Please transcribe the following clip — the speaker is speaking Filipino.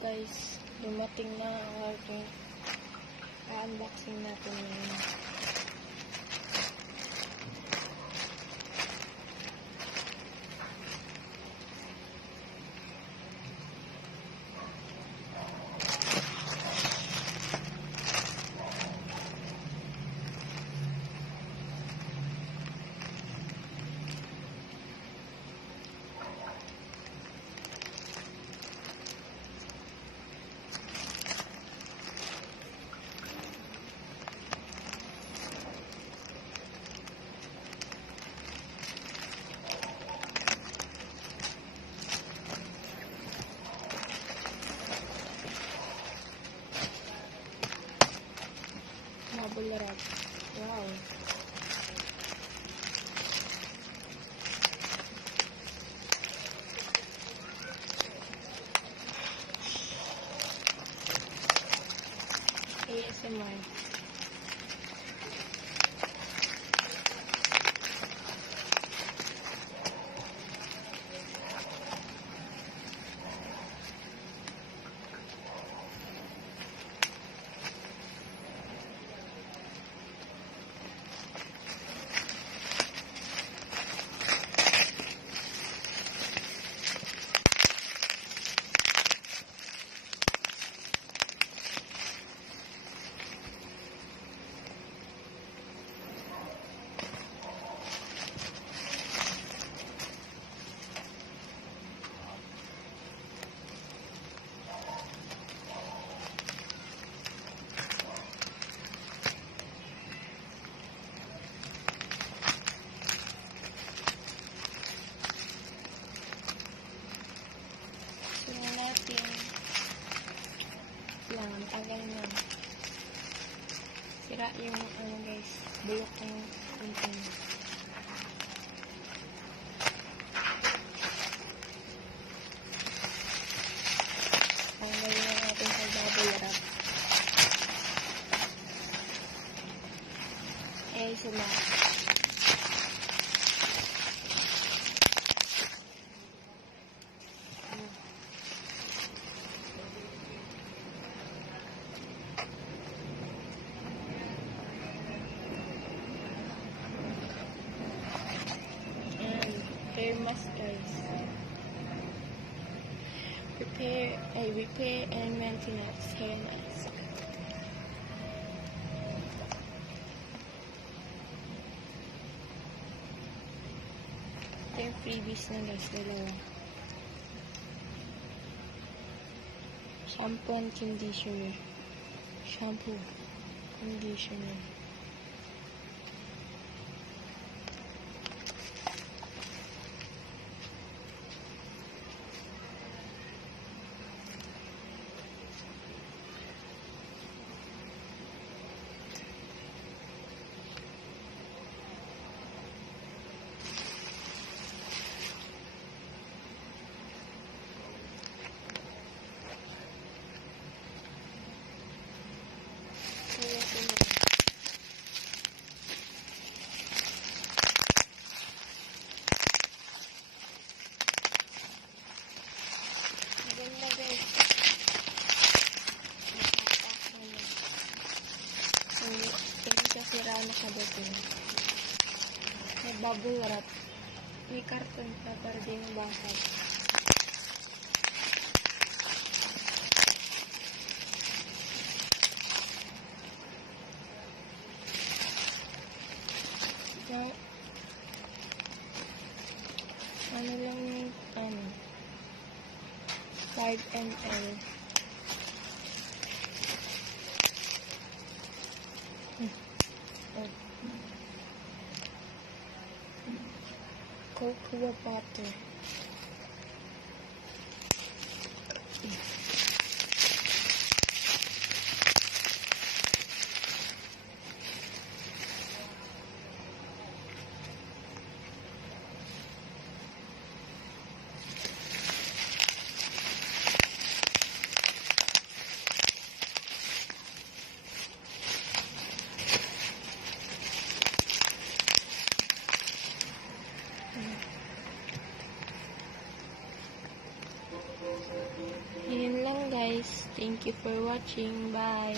Guys, dumating na ang aking unboxing natin ngayon. Bubble wrap. Wow. ASMR. Ang tagal na. Sira yung ano guys, bulok yung content. Tanggalin na natin sa bubble wrap. Sila. Hair mask guys. Repair and maintenance hair mask. Ito yung freebies na guys, dalawa. Shampoo and conditioner. Shampoo. Conditioner. Sira na siya dito. May bubble wrap. May karton pa para din basag. Yung ano lang yung 5 ml. Cocoa butter. you for watching. Bye.